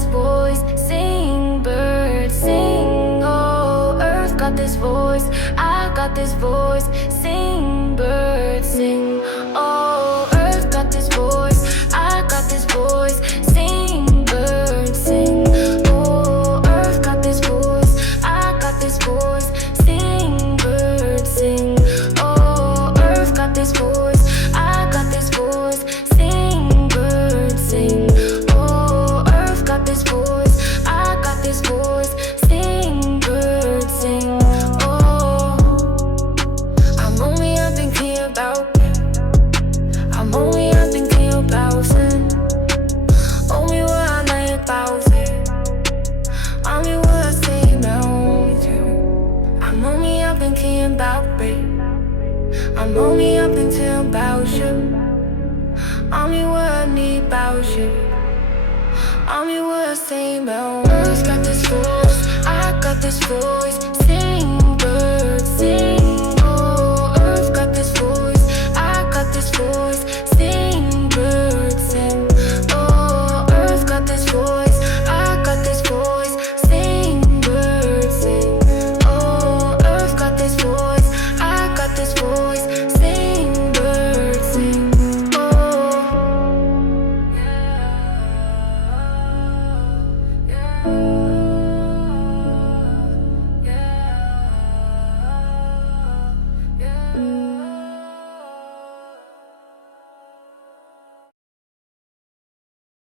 this voice, sing birds, sing. Oh, earth got this voice, I got this voice, sing birds, sing. Oh, earth got this voice, I got this voice, sing birds, sing. Oh, earth got this voice, I got this voice, sing birds, sing. Oh, earth got this voice, I got this voice, sing birds, sing. Oh, earth got this voice, I got this voice, sing birds, sing. Oh, I'm only up thinking about, I'm only up thinking about sin. Only what I know about it, only what I say about you. I'm only up thinking about it, I'm only up thinking about you. Only what I need about you, only what I say about. Earth got this voice, I got this voice,